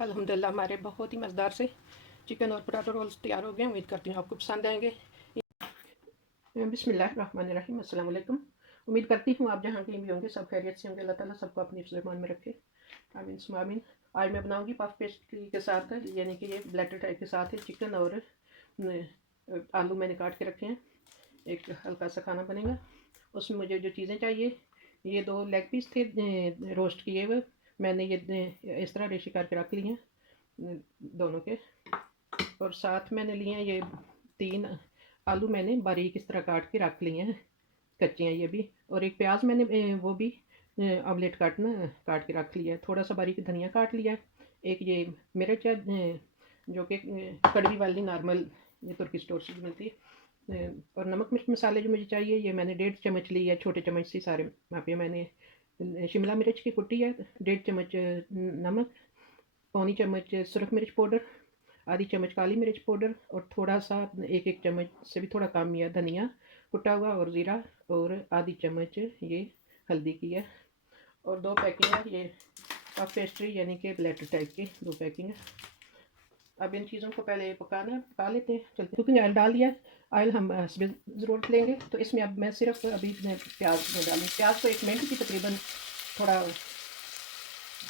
अल्हम्दुलिल्लाह हमारे बहुत ही मज़ेदार से चिकन और पोटैटो रोल्स तैयार हो गए। उम्मीद करती हूँ आपको पसंद आएंगे। बिस्मिल्लाहिर्रहमानिर्रहीम, अस्सलाम वालेकुम। उम्मीद करती हूँ आप जहाँ कहीं भी होंगे सब खैरियत से होंगे। अल्लाह ताला सबको अपनी ज़बान में रखे, आमीन सुम्मा आमीन। आज मैं बनाऊँगी पफ पेस्ट्री के साथ, यानी कि ये ब्लैटर टाइप के साथ है चिकन और आलू मैंने काट के रखे हैं। एक हल्का सा खाना बनेगा। उसमें मुझे जो चीज़ें चाहिए, ये 2 लेग पीस थे रोस्ट किए हुए, मैंने ये इस तरह रेशी करके रख लिए हैं दोनों के। और साथ मैंने लिए हैं ये 3 आलू मैंने बारीक इस तरह काट के रख लिए हैं, कच्चे हैं ये भी। और एक प्याज मैंने वो भी ऑमलेट काट के रख लिया है। थोड़ा सा बारीक धनिया काट लिया है। एक ये मिर्च है जो कि कड़वी वाली नॉर्मल, ये तुर्की स्टोर से मिलती है। और नमक मिर्च मसाले जो मुझे चाहिए, ये मैंने 1.5 चम्मच ली है, छोटे चम्मच से सारे मापे। मैंने शिमला मिर्च की कुटी है, 1.5 चम्मच नमक, पौनी चम्मच सुरख मिर्च पाउडर, आधी चम्मच काली मिर्च पाउडर, और थोड़ा सा एक चम्मच से भी थोड़ा कम या धनिया कुटा हुआ, और ज़ीरा, और आधी चम्मच ये हल्दी की है। और 2 पैकिंग है ये पफ पेस्ट्री यानी कि ब्लैटर टाइप की 2 पैकिंग है। अब इन चीज़ों को पहले पका लेते हैं। चलते कुकिंग ऑयल डाल दिया। ऑयल हम ज़रूरत लेंगे, तो इसमें अब मैं सिर्फ अभी प्याज में डालूँ। प्याज को 1 मिनट की तकरीबन थोड़ा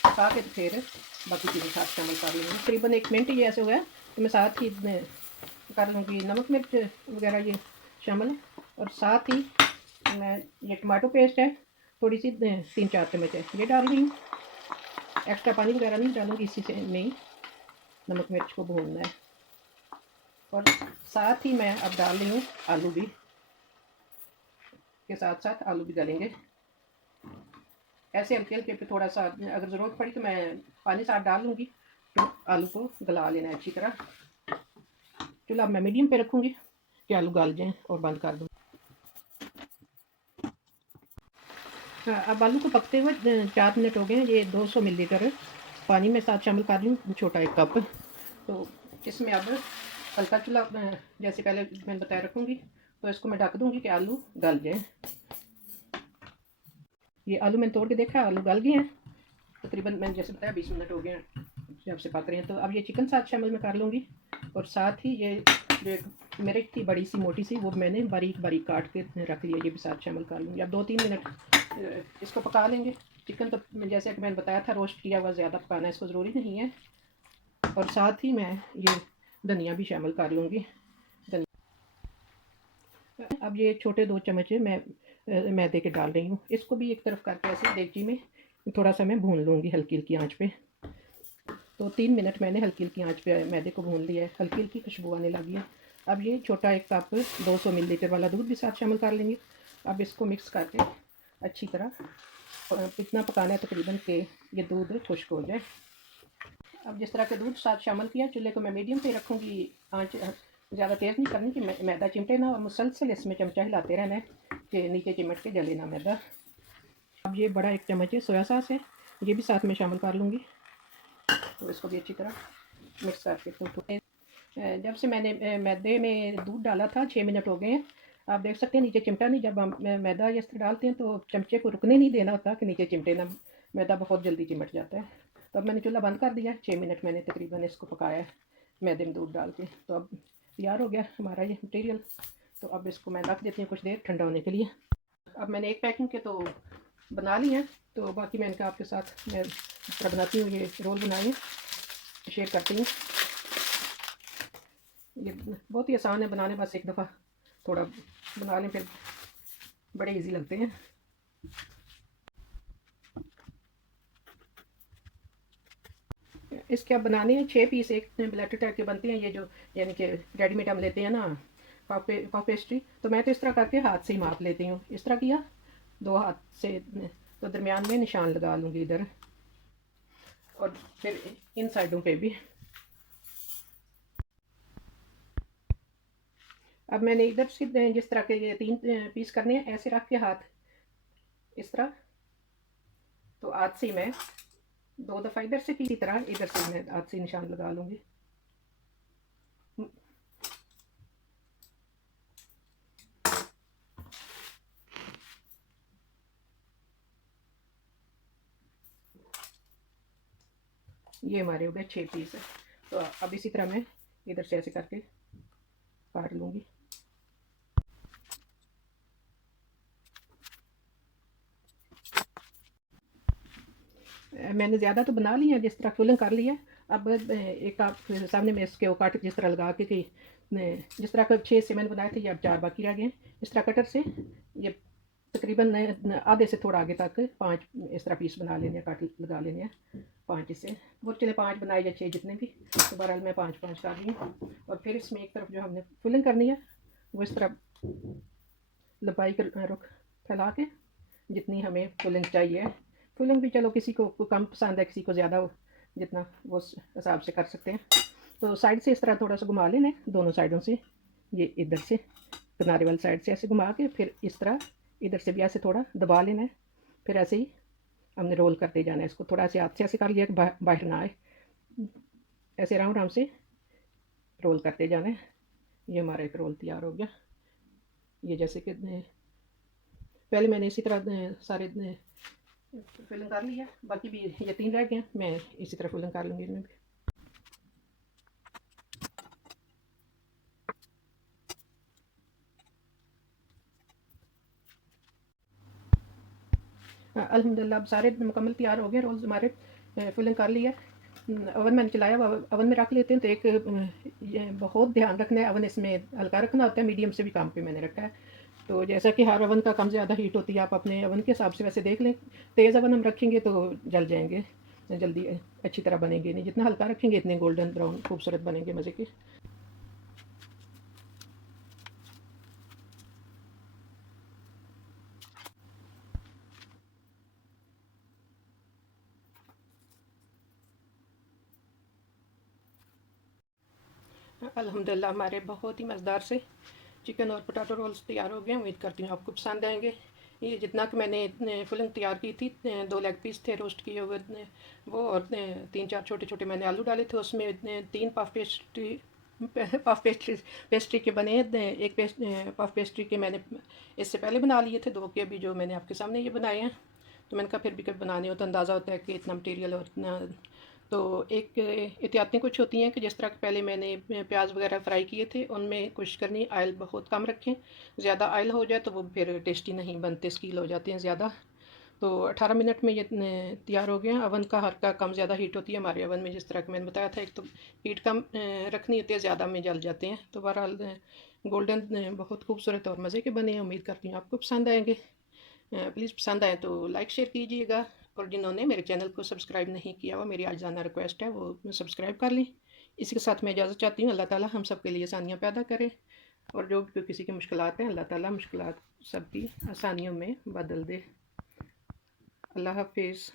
पका के फिर बाकी चीज़ें साथ शामिल कर लूँगी। तकरीबन 1 मिनट ये ऐसे हुआ है, तो मैं साथ ही कर लूँगी नमक मिर्च वगैरह ये शामिल है। और साथ ही मैं ये टमाटो पेस्ट है, थोड़ी सी 3-4 चम्मच है, ये डाल रही हूँ। एक्स्ट्रा पानी वगैरह नहीं डालूँगी, इसी से नहीं नमक मिर्च को भूनना है। और साथ ही मैं अब डाल रही हूँ आलू भी, के साथ साथ आलू भी डालेंगे ऐसे हल्के हल्के पे। थोड़ा सा अगर ज़रूरत पड़ी तो मैं पानी साथ डाल लूँगी, तो आलू को गला लेना है अच्छी तरह। चलो अब मैं मीडियम पे रखूँगी कि आलू गल जाएँ, और बंद कर दूँ। अब आलू को पकते हुए 4 मिनट हो गए हैं। ये 200 मिलीलीटर पानी में साथ शामिल कर लूँ, छोटा 1 कप। तो इसमें अब हल्का चूल्हा जैसे पहले मैंने बताया रखूँगी, तो इसको मैं ढक दूँगी कि आलू गल जाए। ये आलू मैंने तोड़ के देखा, आलू गल गए हैं तकरीबन। मैंने जैसे बताया 20 मिनट हो गए हैं जब से पक रहे हैं। तो अब ये चिकन साथ शामिल में कर लूँगी। और साथ ही ये जो मिर्च थी बड़ी सी मोटी सी, वो मैंने बारीक बारीक काट के रख लिया, ये भी साथ शामिल कर लूँगी। अब 2-3 मिनट इसको पका लेंगे। चिकन तो जैसे कि मैंने बताया था रोस्ट किया हुआ, ज़्यादा पकाना इसको ज़रूरी नहीं है। और साथ ही मैं ये धनिया भी शामिल कर लूँगी। अब ये छोटे 2 चम्मच मैं मैदे के डाल रही हूँ। इसको भी एक तरफ करके ऐसे देगची में थोड़ा सा मैं भून लूँगी हल्की हल्की आंच पे। तो 3 मिनट मैंने हल्की हल्की आंच पे मैदे को भून लिया है, हल्की हल्की खुशबू आने लगी है। अब ये छोटा 1 कप 200 मिलीलीटर वाला दूध भी साथ शामिल कर लेंगे। अब इसको मिक्स करके अच्छी तरह इतना पकाना है तकरीबन कि ये दूध खुश्क हो जाए। अब जिस तरह के दूध साथ शामिल किया, चूल्हे को मैं मीडियम पे रखूँगी। आंच ज़्यादा तेज़ नहीं करनी कि मैदा चिमटे ना, और मुसलसल इसमें चमचा हिलाते रहना है कि नीचे चिमट के जले ना मैदा। अब ये बड़ा 1 चम्मच है सोया सॉस है, ये भी साथ में शामिल कर लूँगी। तो इसको भी अच्छी तरह मिक्स करके जब से मैंने मैदे में दूध डाला था 6 मिनट हो गए हैं। आप देख सकते हैं नीचे चिमटा नहीं। जब हम मैदा इस तरह डालते हैं तो चमचे को रुकने नहीं देना होता कि नीचे चिमटे ना, मैदा बहुत जल्दी चिमट जाता है। तो अब मैंने चूल्हा बंद कर दिया। 6 मिनट मैंने तकरीबन इसको पकाया है मैदे में दूध डाल के। तो अब तैयार हो गया हमारा ये मटीरियल। तो अब इसको मैं रख देती हूँ कुछ देर ठंडा होने के लिए। अब मैंने 1 पैकिंग के तो बना लिए हैं, तो बाकी मैं इनका आपके साथ मैं बनाती हूँ। ये रोल बनाए शेयर करती हूँ। ये बहुत ही आसान है बनाने, बस एक दफ़ा थोड़ा बना लें फिर बड़े इजी लगते हैं। इसके अब बनाने हैं 6 पीस, एक ब्लैटर टाइप के बनते हैं ये, जो यानी कि रेडीमेड हम लेते हैं ना पफ पेस्ट्री। तो मैं तो इस तरह करके हाथ से ही माप लेती हूँ। इस तरह किया 2 हाथ से, तो दरमियान में निशान लगा लूँगी इधर, और फिर इन साइडों पे भी। अब मैंने इधर से जिस तरह के ये 3 पीस करने हैं, ऐसे रख के हाथ इस तरह, तो हाथ से मैं 2 दफ़ा इधर से, इसी तरह इधर से मैं हाथ से निशान लगा लूँगी। ये हमारे हो गए 6 पीस है। तो अब इसी तरह मैं इधर से ऐसे करके काट लूँगी। मैंने ज़्यादा तो बना लिया, जिस तरह फिलिंग कर लिया। अब एक आप सामने में इसके वो काट जिस तरह लगा के कि जिस तरह का 6 से मैंने बनाए थे, ये अब 4 बाकी रह गए हैं। इस तरह कटर से ये तकरीबन आधे से थोड़ा आगे तक 5 इस तरह पीस बना लेने हैं, काट लगा लेने हैं 5 इससे। वो चले 5 बनाए या 6 जितने भी, तो बहरहाल मैं 5-5 कर रही हूँ। और फिर इसमें एक तरफ जो हमने फिलिंग करनी है वो इस तरह लंबाई का रुख फैला के जितनी हमें फिलिंग चाहिए। फिलिंग भी चलो किसी को कम पसंद है, किसी को ज़्यादा, जितना वो उस हिसाब से कर सकते हैं। तो साइड से इस तरह थोड़ा सा घुमा लेना दोनों साइडों से, ये इधर से किनारे वाली साइड से ऐसे घुमा के फिर इस तरह इधर से भी ऐसे थोड़ा दबा लेना है। फिर ऐसे ही हमने रोल करते जाना है इसको, थोड़ा से हाथ से ऐसे कर लिया कि बाहर ना आए, ऐसे राउंड राउंड से रोल करते जाना है। ये हमारा एक रोल तैयार हो गया। ये जैसे कि पहले मैंने इसी तरह सारे फिलिंग कर लिया, बाकी भी ये 3 रह गए, मैं इसी तरह फिलिंग कर लूँगी इनमें भी। अल्हम्दुलिल्लाह अब सारे मुकम्मल तैयार हो गए रोल्स हमारे। फिलिंग कर लिया। ओवन मैंने चलाया हुआ, ओवन में रख लेते हैं। तो एक ये बहुत ध्यान रखना है, ओवन इसमें हल्का रखना होता है, मीडियम से भी काम पे मैंने रखा है। तो जैसा कि हर ओवन का कम ज़्यादा हीट होती है, आप अपने ओवन के हिसाब से वैसे देख लें। तेज़ ओवन हम रखेंगे तो जल जाएंगे, जल्दी अच्छी तरह बनेंगे नहीं। जितना हल्का रखेंगे इतने गोल्डन ब्राउन खूबसूरत बनेंगे मज़े के। अल्हम्दुलिल्लाह हमारे बहुत ही मज़ेदार से चिकन और पोटैटो रोल्स तैयार हो गए। उम्मीद करती हूँ आपको पसंद आएंगे। ये जितना कि मैंने फिलिंग तैयार की थी, 2 लेग पीस थे रोस्ट किए हुए वो, और 3-4 छोटे छोटे मैंने आलू डाले थे उसमें। 3 पफ पेस्ट्री के बने। एक पफ पेस्ट्री के मैंने इससे पहले बना लिए थे, 2 के अभी जो मैंने आपके सामने ये बनाए हैं। तो मैंने कहा फिर भी कभी बनाने हो तो अंदाज़ा होता है कि इतना मटेरियल और इतना। तो एक एहतियातें कुछ होती हैं कि जिस तरह कि पहले मैंने प्याज वगैरह फ्राई किए थे, उनमें कोशिश करनी ऑयल बहुत कम रखें। ज़्यादा ऑयल हो जाए तो वो फिर टेस्टी नहीं बनते, स्कील हो जाते हैं ज़्यादा। तो 18 मिनट में ये तैयार हो गए हैं। अवन का हर का कम ज़्यादा हीट होती है हमारे अवन में, जिस तरह कि मैंने बताया था। एक तो हीट कम रखनी होती है, ज़्यादा में जल जाते हैं। तो बहरहाल गोल्डन बहुत खूबसूरत और मज़े के बने हैं। उम्मीद करती हूँ आपको पसंद आएंगे। प्लीज़ पसंद आए तो लाइक शेयर कीजिएगा, और जिन्होंने मेरे चैनल को सब्सक्राइब नहीं किया हुआ, मेरी आजाना रिक्वेस्ट है वो सब्सक्राइब कर लें। इसी के साथ मैं इजाज़त चाहती हूँ। अल्लाह ताला हम सब के लिए आसानियाँ पैदा करे, और जो भी किसी की मुश्किलात हैं, अल्लाह ताला मुश्किलात सबकी आसानियों में बदल दे। अल्लाह हाफिज़।